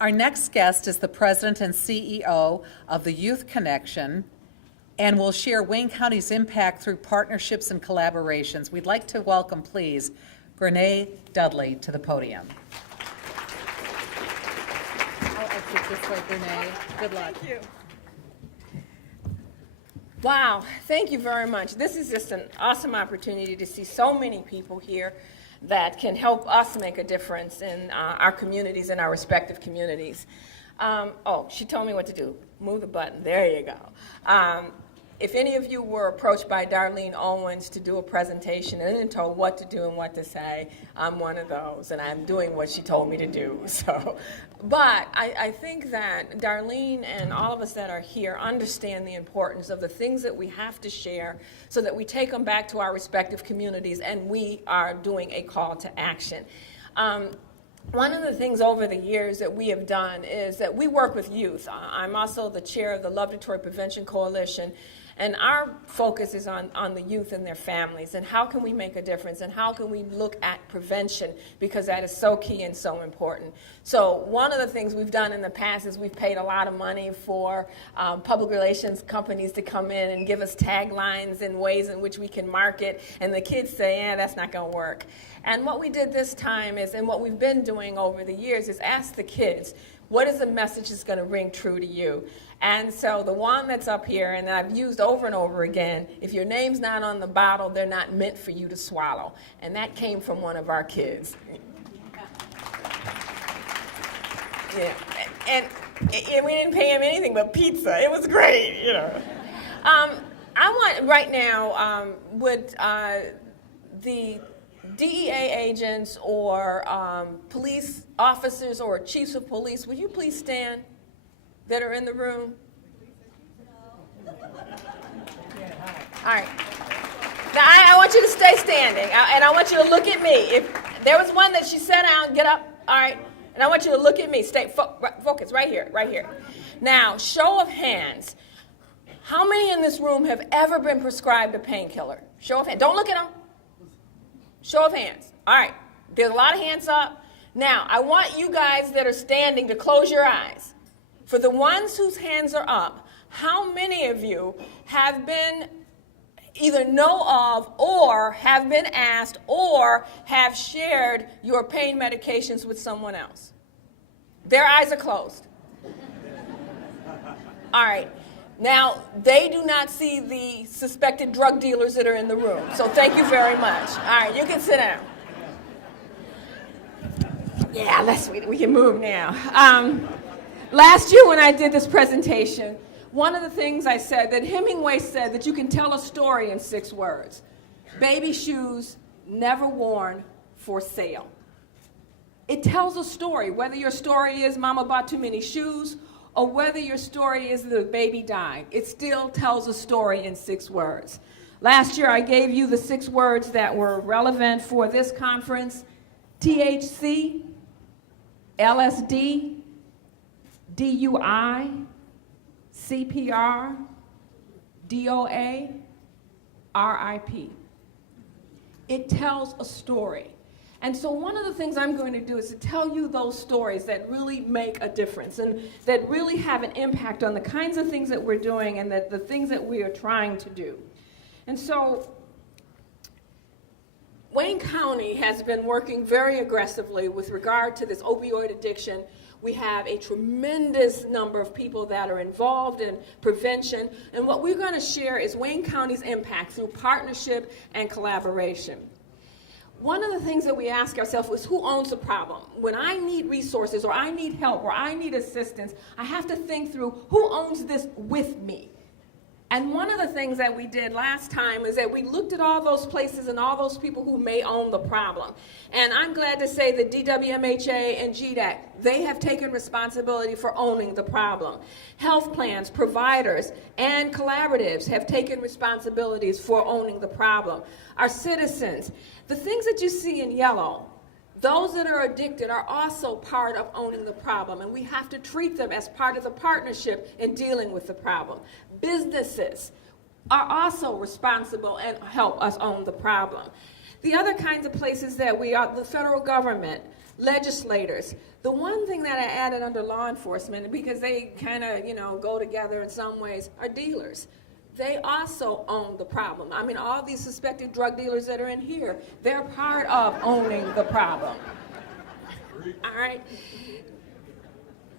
Our next guest is the president and CEO of the Youth Connection and will share Wayne County's impact through partnerships and collaborations. We'd like to welcome, please, Grenae Dudley to the podium. I'll exit this way, Grenae. Good luck. Thank you. Wow, thank you very much. This is just an awesome opportunity to see so many people here that can help us make a difference in our communities and our respective communities. Oh, she told me what to do. Move the button. There you go. If any of you were approached by Darlene Owens to do a presentation and then told what to do and what to say, I'm one of those, and I'm doing what she told me to do. But I think that Darlene and all of us that are here understand the importance of the things that we have to share so that we take them back to our respective communities and we are doing a call to action. One of the things over the years that we have done is that we work with youth. I'm also the chair of the Love Detroit Prevention Coalition, and our focus is on the youth and their families, and how can we make a difference, and how can we look at prevention, because that is so key and so important. So one of the things we've done in the past is we've paid a lot of money for public relations companies to come in and give us taglines and ways in which we can market, and the kids say, that's not going to work. And what we did this time is, and what we've been doing over the years, is ask the kids, what is the message that's going to ring true to you? And so the one that's up here, and I've used over and over again, if your name's not on the bottle, they're not meant for you to swallow. And that came from one of our kids. Yeah, and we didn't pay him anything but pizza. It was great, you know. I want, right now, would the DEA agents or police officers or chiefs of police, would you please stand that are in the room? All right. Now, I want you to stay standing, and I want you to look at me. If there was one that she sat down, get up, all right, and I want you to look at me. Stay focus right here, right here. Now, show of hands. How many in this room have ever been prescribed a painkiller? Show of hands. Don't look at them. Show of hands. All right. There's a lot of hands up. Now, I want you guys that are standing to close your eyes. For the ones whose hands are up, how many of you have been either know of or have been asked or have shared your pain medications with someone else? Their eyes are closed. All right. Now, they do not see the suspected drug dealers that are in the room. So thank you very much. All right, you can sit down. Yeah, we can move now. Last year when I did this presentation, one of the things I said that Hemingway said that you can tell a story in 6 words. Baby shoes, never worn, for sale. It tells a story, whether your story is mama bought too many shoes or whether your story is the baby died. It still tells a story in 6 words. Last year I gave you the 6 words that were relevant for this conference: THC, LSD, DUI, CPR, DOA, RIP. It tells a story. And so one of the things I'm going to do is to tell you those stories that really make a difference and that really have an impact on the kinds of things that we're doing and the things that we are trying to do. And so Wayne County has been working very aggressively with regard to this opioid addiction. We have a tremendous number of people that are involved in prevention. And what we're going to share is Wayne County's impact through partnership and collaboration. One of the things that we ask ourselves is, who owns the problem? When I need resources or I need help or I need assistance, I have to think through, who owns this with me? And one of the things that we did last time is that we looked at all those places and all those people who may own the problem. And I'm glad to say that DWMHA and GDAC, they have taken responsibility for owning the problem. Health plans, providers, and collaboratives have taken responsibilities for owning the problem. Our citizens, the things that you see in yellow, those that are addicted are also part of owning the problem, and we have to treat them as part of the partnership in dealing with the problem. Businesses are also responsible and help us own the problem. The other kinds of places that we are, the federal government, legislators. The one thing that I added under law enforcement, because they kind of, go together in some ways, are dealers. They also own the problem. I mean, all these suspected drug dealers that are in here, they're part of owning the problem. All right?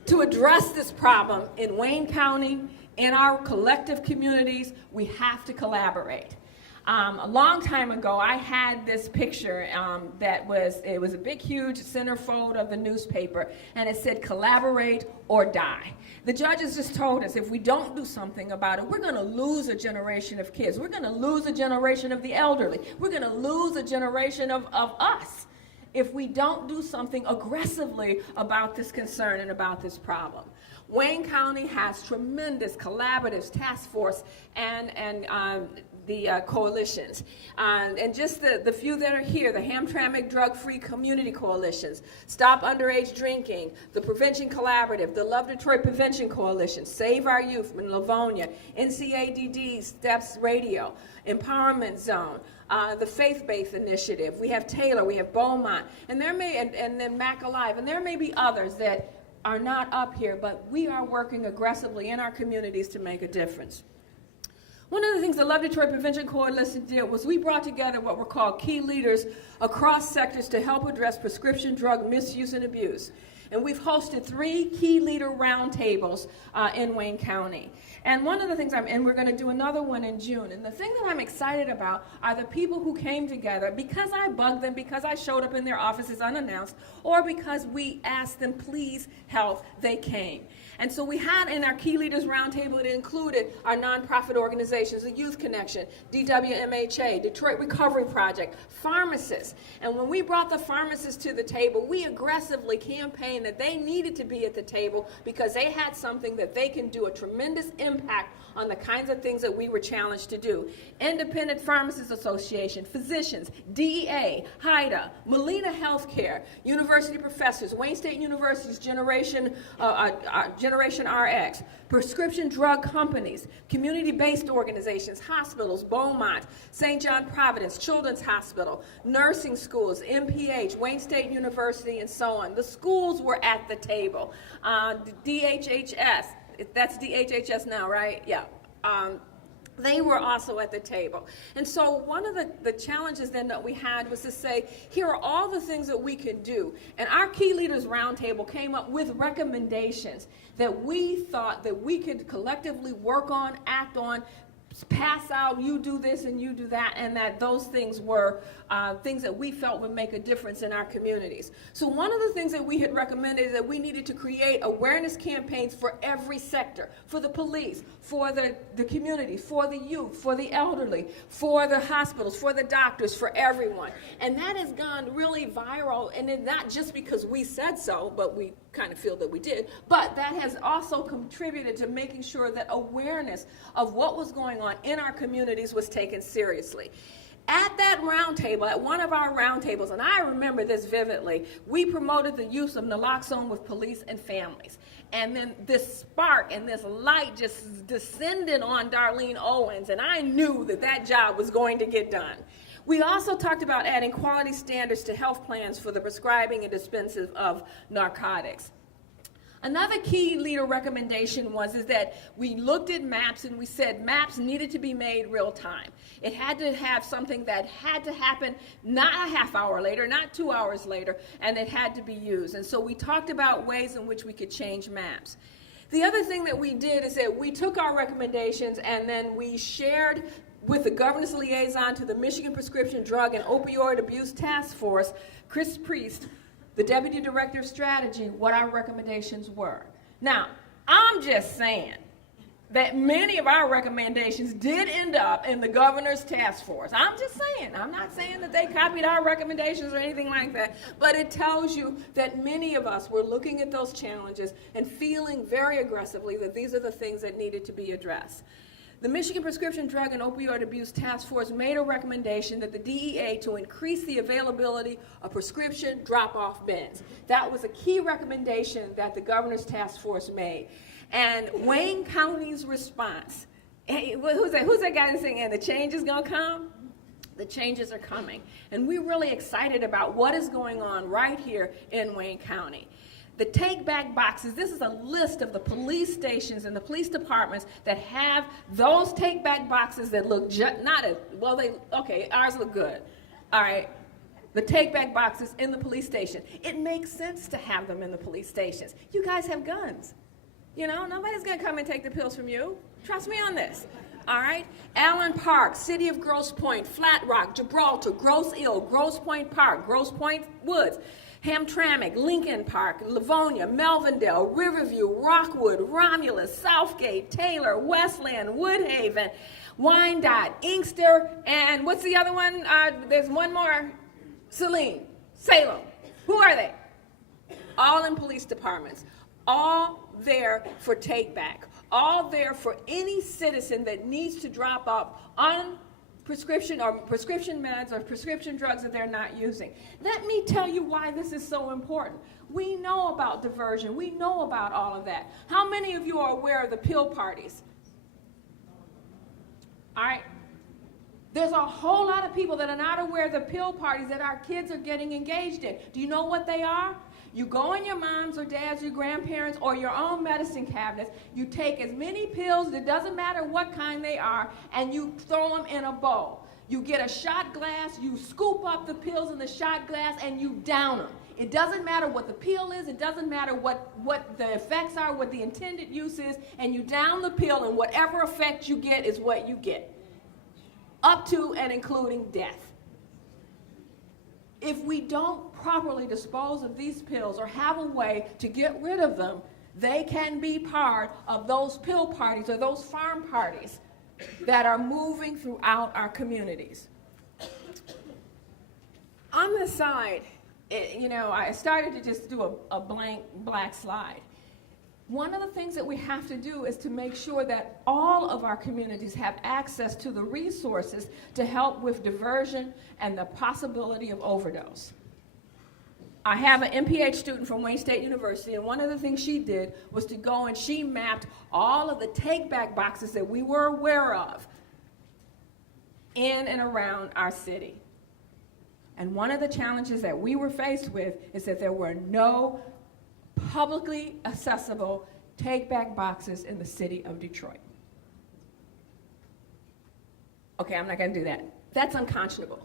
To address this problem in Wayne County, in our collective communities, we have to collaborate. A long time ago, I had this picture it was a big, huge centerfold of the newspaper, and it said, "Collaborate or die." The judges just told us if we don't do something about it, we're going to lose a generation of kids. We're going to lose a generation of the elderly. We're going to lose a generation of us if we don't do something aggressively about this concern and about this problem. Wayne County has tremendous collaboratives, task force, and the coalitions. And just the few that are here, the Hamtramck Drug-Free Community Coalitions, Stop Underage Drinking, the Prevention Collaborative, the Love Detroit Prevention Coalition, Save Our Youth in Livonia, NCADD, Steps Radio, Empowerment Zone, the Faith-Based Initiative. We have Taylor, we have Beaumont, and then Mac Alive, and there may be others that are not up here, but we are working aggressively in our communities to make a difference. One of the things the Love Detroit Prevention Coalition did was we brought together what were called key leaders across sectors to help address prescription drug misuse and abuse. And we've hosted 3 key leader roundtables in Wayne County. And one of the things and we're going to do another one in June. And the thing that I'm excited about are the people who came together because I bugged them, because I showed up in their offices unannounced, or because we asked them, please help, they came. And so we had in our Key Leaders Roundtable, it included our nonprofit organizations, the Youth Connection, DWMHA, Detroit Recovery Project, pharmacists. And when we brought the pharmacists to the table, we aggressively campaigned that they needed to be at the table because they had something that they can do a tremendous impact on the kinds of things that we were challenged to do. Independent Pharmacists Association, physicians, DEA, HIDA, Molina Healthcare, university professors, Wayne State University's Generation RX, prescription drug companies, community-based organizations, hospitals, Beaumont, St. John Providence, Children's Hospital, nursing schools, MPH, Wayne State University, and so on. The schools were at the table. DHHS, that's DHHS now, right? Yeah. They were also at the table. And so one of the challenges then that we had was to say, here are all the things that we can do. And our Key Leaders Roundtable came up with recommendations that we thought that we could collectively work on, act on, pass out, you do this and you do that, and that those things were things that we felt would make a difference in our communities. So one of the things that we had recommended is that we needed to create awareness campaigns for every sector, for the police, for the community, for the youth, for the elderly, for the hospitals, for the doctors, for everyone. And that has gone really viral, and it's not just because we said so, but we kind of feel that we did, but that has also contributed to making sure that awareness of what was going on in our communities was taken seriously. At that roundtable, at one of our roundtables, and I remember this vividly, we promoted the use of naloxone with police and families. And then this spark and this light just descended on Darlene Owens, and I knew that that job was going to get done. We also talked about adding quality standards to health plans for the prescribing and dispensing of narcotics. Another key leader recommendation is that we looked at maps and we said maps needed to be made real time. It had to have something that had to happen not a half hour later, not 2 hours later, and it had to be used. And so we talked about ways in which we could change maps. The other thing that we did is that we took our recommendations and then we shared with the governor's liaison to the Michigan Prescription Drug and Opioid Abuse Task Force, Chris Priest, the Deputy Director of Strategy, what our recommendations were. Now, I'm just saying that many of our recommendations did end up in the governor's task force. I'm just saying. I'm not saying that they copied our recommendations or anything like that, but it tells you that many of us were looking at those challenges and feeling very aggressively that these are the things that needed to be addressed. The Michigan Prescription Drug and Opioid Abuse Task Force made a recommendation that the DEA to increase the availability of prescription drop-off bins. That was a key recommendation that the governor's task force made. And Wayne County's response, hey, who's that guy that's saying, and the change is going to come? The changes are coming. And we're really excited about what is going on right here in Wayne County. The take-back boxes, this is a list of the police stations and the police departments that have those take-back boxes that look not as, well, ours look good. All right, the take-back boxes in the police station. It makes sense to have them in the police stations. You guys have guns. You know, nobody's gonna come and take the pills from you. Trust me on this. All right? Allen Park, City of Grosse Pointe, Flat Rock, Gibraltar, Grosse Ile, Grosse Pointe Park, Grosse Pointe Woods, Hamtramck, Lincoln Park, Livonia, Melvindale, Riverview, Rockwood, Romulus, Southgate, Taylor, Westland, Woodhaven, Wyandotte, Inkster, and what's the other one? There's one more. Salem. Who are they? All in police departments. All there for take back. All there for any citizen that needs to drop off on prescription or prescription meds or prescription drugs that they're not using. Let me tell you why this is so important. We know about diversion. We know about all of that. How many of you are aware of the pill parties? All right. There's a whole lot of people that are not aware of the pill parties that our kids are getting engaged in. Do you know what they are? You go in your mom's or dad's, your grandparents, or your own medicine cabinets. You take as many pills, it doesn't matter what kind they are, and you throw them in a bowl. You get a shot glass, you scoop up the pills in the shot glass, and you down them. It doesn't matter what the pill is, it doesn't matter what the effects are, what the intended use is, and you down the pill, and whatever effect you get is what you get. Up to and including death. If we don't properly dispose of these pills or have a way to get rid of them, they can be part of those pill parties or those farm parties that are moving throughout our communities. On the side, I started to just do a blank black slide. One of the things that we have to do is to make sure that all of our communities have access to the resources to help with diversion and the possibility of overdose. I have an MPH student from Wayne State University, and one of the things she did was to go and she mapped all of the take-back boxes that we were aware of in and around our city. And one of the challenges that we were faced with is that there were no publicly accessible take-back boxes in the city of Detroit. Okay, I'm not going to do that. That's unconscionable.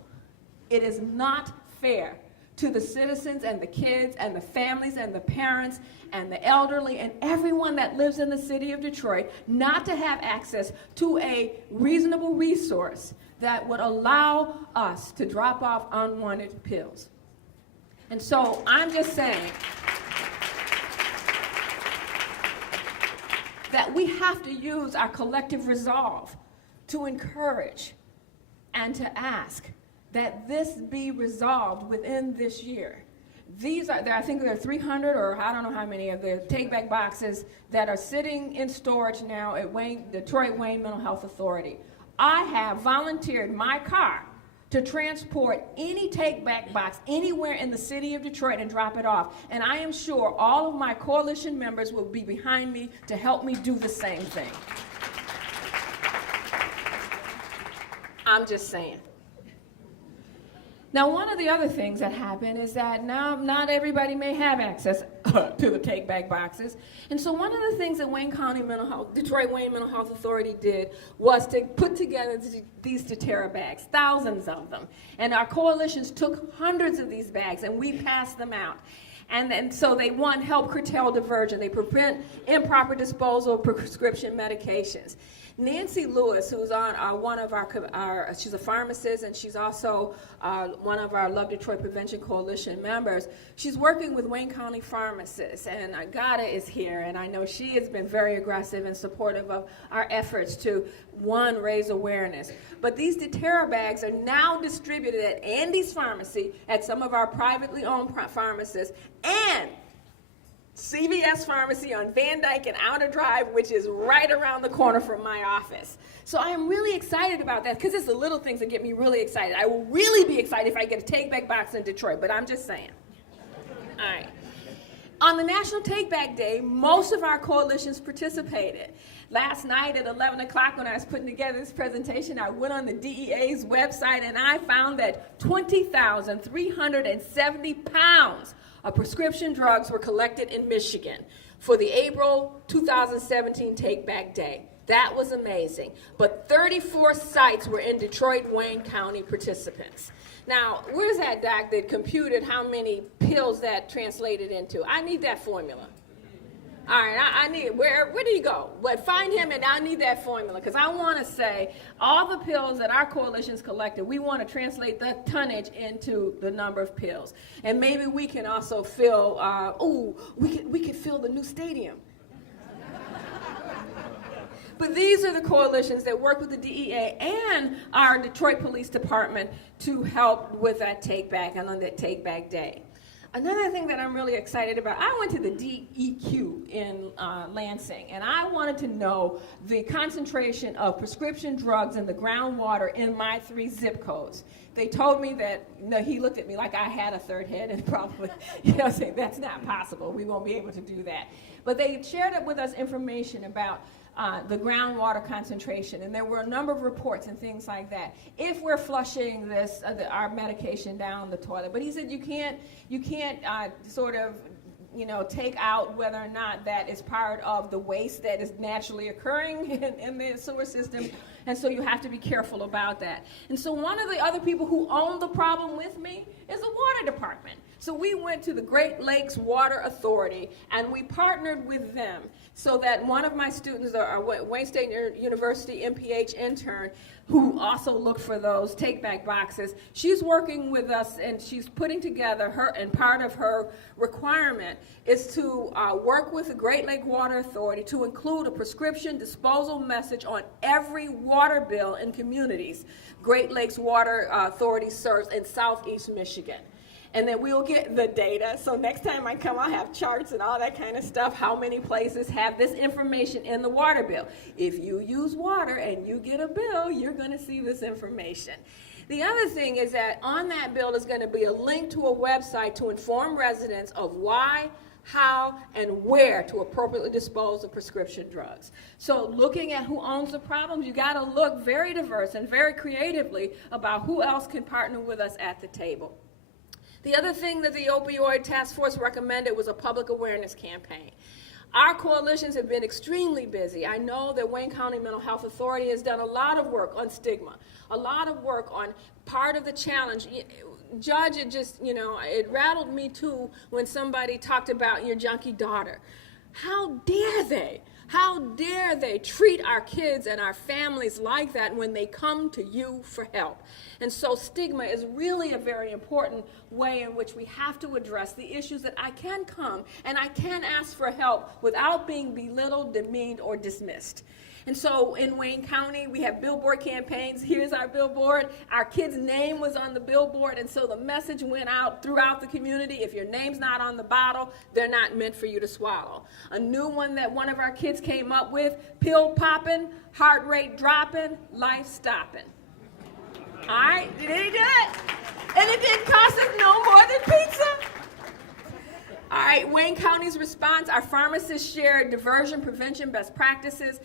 It is not fair to the citizens and the kids and the families and the parents and the elderly and everyone that lives in the city of Detroit not to have access to a reasonable resource that would allow us to drop off unwanted pills. And so I'm just saying that we have to use our collective resolve to encourage and to ask that this be resolved within this year. I think there are 300 or I don't know how many of the take-back boxes that are sitting in storage now at Detroit Wayne Mental Health Authority. I have volunteered my car to transport any take-back box anywhere in the city of Detroit and drop it off. And I am sure all of my coalition members will be behind me to help me do the same thing. I'm just saying. Now, one of the other things that happened is that now not everybody may have access to the take-back boxes. And so one of the things that Detroit Wayne Mental Health Authority did was to put together these Deterra bags, thousands of them. And our coalitions took hundreds of these bags and we passed them out. And so they, one, help curtail diversion. They prevent improper disposal of prescription medications. Nancy Lewis, who's on one of she's a pharmacist and she's also one of our Love Detroit Prevention Coalition members. She's working with Wayne County pharmacists, and Agata is here, and I know she has been very aggressive and supportive of our efforts to, one, raise awareness. But these Deterra bags are now distributed at Andy's Pharmacy, at some of our privately owned pharmacists, and CVS Pharmacy on Van Dyke and Outer Drive, which is right around the corner from my office. So I am really excited about that because it's the little things that get me really excited. I will really be excited if I get a take-back box in Detroit, but I'm just saying. All right. On the National Take Back Day, most of our coalitions participated. Last night at 11 o'clock when I was putting together this presentation, I went on the DEA's website and I found that 20,370 pounds of prescription drugs were collected in Michigan for the April 2017 Take Back Day. That was amazing. But 34 sites were in Detroit, Wayne County participants. Now, where's that doc that computed how many pills that translated into? I need that formula. All right, I need, where do you go? But find him and I need that formula because I want to say all the pills that our coalitions collected, we want to translate the tonnage into the number of pills. And maybe we can also fill, we could fill the new stadium. But these are the coalitions that work with the DEA and our Detroit Police Department to help with that take back and on that take back day. Another thing that I'm really excited about, I went to the DEQ in Lansing, and I wanted to know the concentration of prescription drugs in the groundwater in my 3 zip codes. They told me that, he looked at me like I had a third head and probably, saying that's not possible. We won't be able to do that. But they shared with us information about the groundwater concentration, and there were a number of reports and things like that. If we're flushing this, our medication down the toilet, but he said you can't sort of, take out whether or not that is part of the waste that is naturally occurring in the sewer system, and so you have to be careful about that. And so one of the other people who owned the problem with me is the water department. So we went to the Great Lakes Water Authority, and we partnered with them so that one of my students, a Wayne State University MPH intern, who also looked for those take-back boxes, she's working with us and she's putting together and part of her requirement is to work with the Great Lake Water Authority to include a prescription disposal message on every water bill in communities Great Lakes Water Authority serves in Southeast Michigan. And then we'll get the data. So next time I come, I'll have charts and all that kind of stuff, how many places have this information in the water bill. If you use water and you get a bill, you're going to see this information. The other thing is that on that bill is going to be a link to a website to inform residents of why, how, and where to appropriately dispose of prescription drugs. So looking at who owns the problems, you got to look very diverse and very creatively about who else can partner with us at the table. The other thing that the Opioid Task Force recommended was a public awareness campaign. Our coalitions have been extremely busy. I know that Wayne County Mental Health Authority has done a lot of work on stigma, a lot of work on part of the challenge. Judge, it rattled me too when somebody talked about your junkie daughter. How dare they? How dare they treat our kids and our families like that when they come to you for help? And so stigma is really a very important way in which we have to address the issues that I can come and I can ask for help without being belittled, demeaned, or dismissed. And so in Wayne County, we have billboard campaigns. Here's our billboard. Our kid's name was on the billboard, and so the message went out throughout the community. If your name's not on the bottle, they're not meant for you to swallow. A new one that one of our kids came up with, pill popping, heart rate dropping, life stopping. All right, did he do it? And it didn't cost us no more than pizza. All right, Wayne County's response, our pharmacists shared diversion prevention best practices.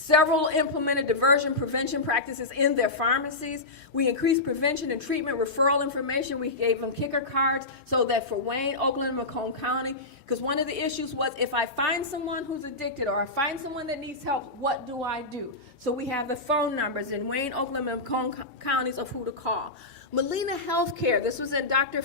Several implemented diversion prevention practices in their pharmacies. We increased prevention and treatment referral information. We gave them kicker cards so that for Wayne, Oakland, and Macomb County, because one of the issues was if I find someone who's addicted or I find someone that needs help, what do I do? So we have the phone numbers in Wayne, Oakland, and Macomb counties of who to call. Molina Healthcare, this was in Dr.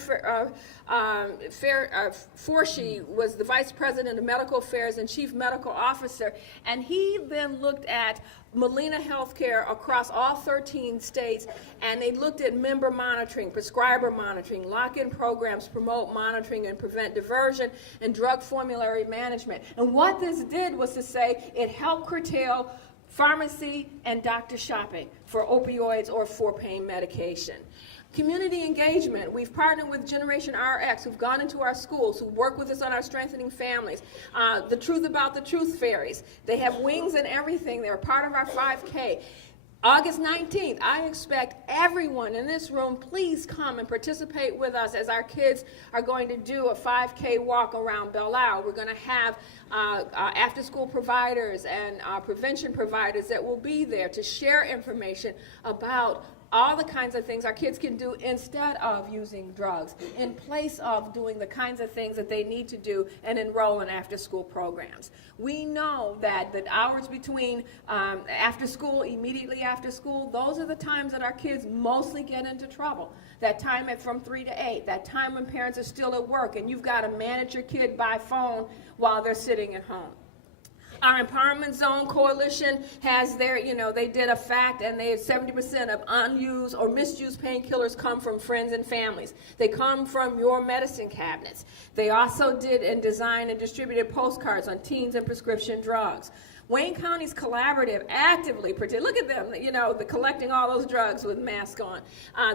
Forshee was the Vice President of Medical Affairs and Chief Medical Officer, and he then looked at Molina Healthcare across all 13 states, and they looked at member monitoring, prescriber monitoring, lock-in programs, promote monitoring and prevent diversion, and drug formulary management. And what this did was to say it helped curtail pharmacy and doctor shopping for opioids or for pain medication. Community engagement. We've partnered with Generation RX, who've gone into our schools, who work with us on our Strengthening Families. The Truth About the Truth Fairies. They have wings and everything. They're part of our 5K. August 19th, I expect everyone in this room, please come and participate with us as our kids are going to do a 5K walk around Belle Isle. We're going to have after-school providers and prevention providers that will be there to share information about all the kinds of things our kids can do instead of using drugs, in place of doing the kinds of things that they need to do and enroll in after-school programs. We know that the hours between after school, immediately after school, those are the times that our kids mostly get into trouble. That time from 3 to 8, that time when parents are still at work and you've got to manage your kid by phone while they're sitting at home. Our Empowerment Zone Coalition has their, they did a fact, and they have 70% of unused or misused painkillers come from friends and families. They come from your medicine cabinets. They also did and designed and distributed postcards on teens and prescription drugs. Wayne County's collaborative actively look at them, the collecting all those drugs with masks on.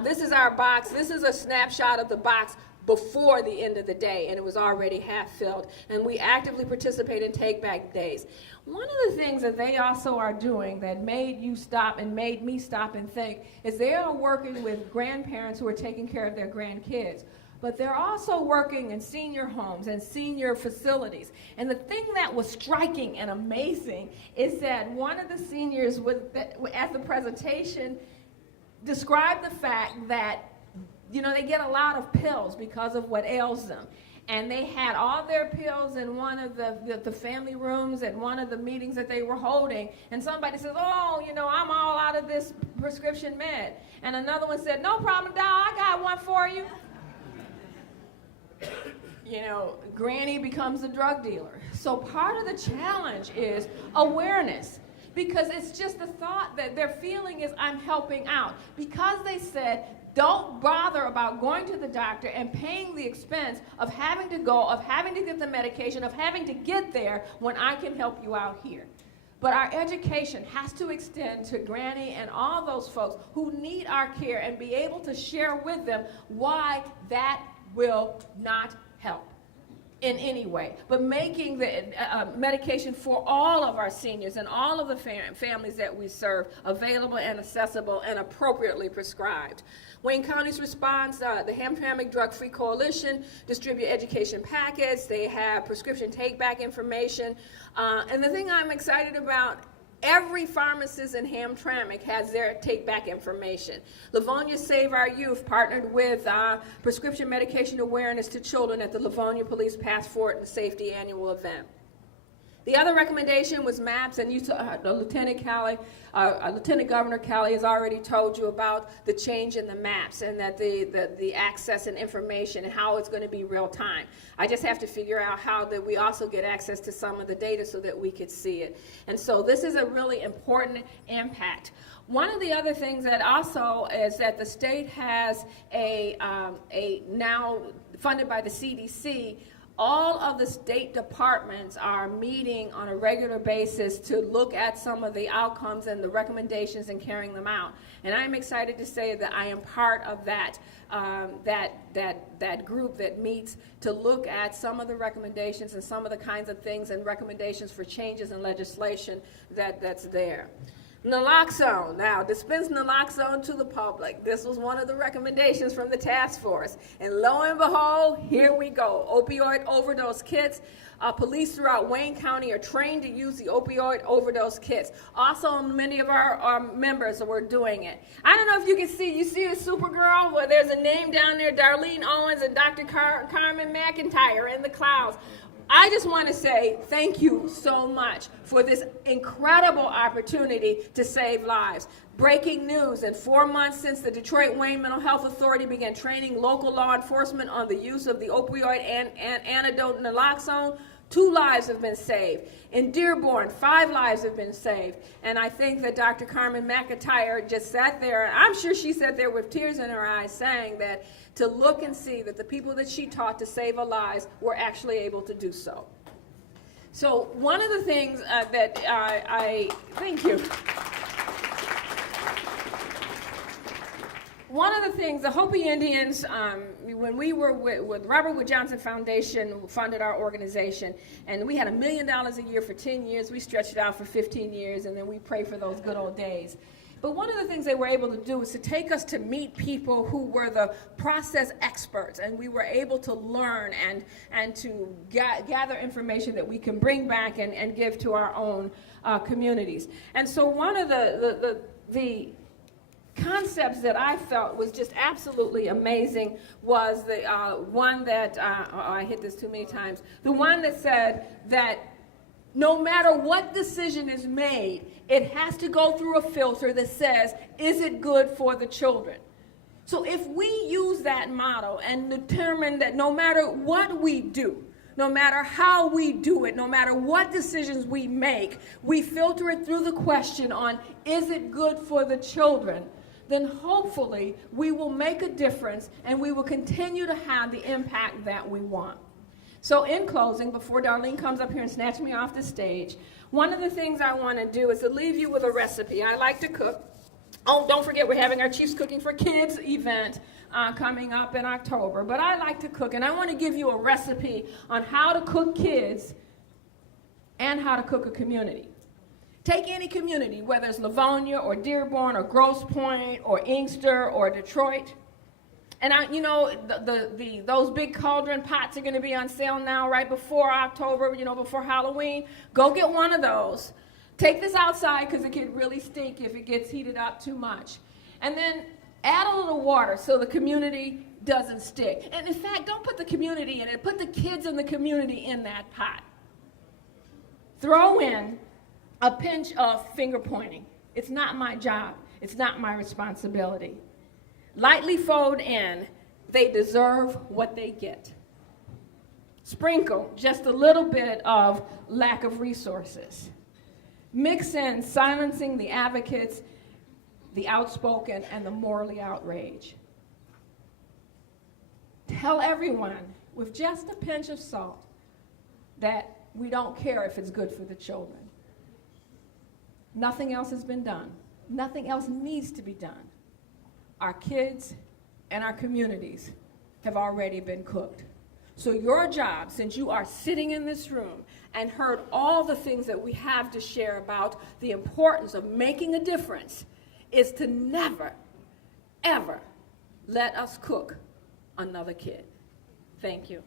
This is our box. This is a snapshot of the box before the end of the day, and it was already half filled, and we actively participate in take back days. One of the things that they also are doing that made you stop and made me stop and think is they are working with grandparents who are taking care of their grandkids, but they're also working in senior homes and senior facilities. And the thing that was striking and amazing is that one of the seniors at the presentation described the fact that they get a lot of pills because of what ails them. And they had all their pills in one of the family rooms at one of the meetings that they were holding. And somebody says, oh, I'm all out of this prescription med. And another one said, no problem, doll, I got one for you. Granny becomes a drug dealer. So part of the challenge is awareness. Because it's just the thought that their feeling is, I'm helping out. Because they said, don't bother about going to the doctor and paying the expense of having to go, of having to get the medication, of having to get there when I can help you out here. But our education has to extend to Granny and all those folks who need our care and be able to share with them why that will not help in any way, but making the medication for all of our seniors and all of the families that we serve available and accessible and appropriately prescribed. Wayne County's response, the Hamtramck Drug-Free Coalition distribute education packets. They have prescription take-back information. And the thing I'm excited about, every pharmacist in Hamtramck has their take-back information. Livonia Save Our Youth partnered with prescription medication awareness to children at the Livonia Police Passport and Safety Annual Event. The other recommendation was MAPS, and Lieutenant Governor Kelly has already told you about the change in the MAPS and that the access and information and how it's going to be real time. I just have to figure out how that we also get access to some of the data so that we could see it. And so this is a really important impact. One of the other things that also is that the state has a now funded by the CDC, all of the state departments are meeting on a regular basis to look at some of the outcomes and the recommendations and carrying them out. And I'm excited to say that I am part of that group that meets to look at some of the recommendations and some of the kinds of things and recommendations for changes in legislation that's there. Naloxone. Now, dispense naloxone to the public. This was one of the recommendations from the task force. And lo and behold, here we go. Opioid overdose kits. Police throughout Wayne County are trained to use the opioid overdose kits. Also, many of our members were doing it. I don't know if you can see, you see a Supergirl where there's a name down there, Darlene Owens and Dr. Carmen McIntyre in the clouds. I just want to say thank you so much for this incredible opportunity to save lives. Breaking news, in 4 months since the Detroit-Wayne Mental Health Authority began training local law enforcement on the use of the opioid and antidote naloxone, 2 lives have been saved. In Dearborn, 5 lives have been saved. And I think that Dr. Carmen McIntyre just sat there, and I'm sure she sat there with tears in her eyes saying that to look and see that the people that she taught to save lives were actually able to do so. So one of the things that thank you. One of the things, the Hopi Indians, when we were with Robert Wood Johnson Foundation, funded our organization, and we had $1 million a year for 10 years. We stretched it out for 15 years, and then we pray for those good old days. But one of the things they were able to do was to take us to meet people who were the process experts, and we were able to learn and to gather information that we can bring back and give to our own communities. And so one of the concepts that I felt was just absolutely amazing was the one that, I hit this too many times, the one that said that no matter what decision is made, it has to go through a filter that says, is it good for the children? So if we use that model and determine that no matter what we do, no matter how we do it, no matter what decisions we make, we filter it through the question on, is it good for the children? Then hopefully we will make a difference and we will continue to have the impact that we want. So in closing, before Darlene comes up here and snatches me off the stage, one of the things I want to do is to leave you with a recipe. I like to cook. Oh, don't forget we're having our Chiefs Cooking for Kids event coming up in October. But I like to cook, and I want to give you a recipe on how to cook kids and how to cook a community. Take any community, whether it's Livonia or Dearborn or Grosse Pointe or Inkster or Detroit. And those big cauldron pots are going to be on sale now right before October, before Halloween. Go get one of those. Take this outside because it can really stink if it gets heated up too much. And then add a little water so the community doesn't stick. And in fact, don't put the community in it. Put the kids in the community in that pot. Throw in a pinch of finger pointing. It's not my job. It's not my responsibility. Lightly fold in. They deserve what they get. Sprinkle just a little bit of lack of resources. Mix in silencing the advocates, the outspoken, and the morally outraged. Tell everyone with just a pinch of salt that we don't care if it's good for the children. Nothing else has been done. Nothing else needs to be done. Our kids and our communities have already been cooked. So your job, since you are sitting in this room and heard all the things that we have to share about the importance of making a difference, is to never, ever let us cook another kid. Thank you.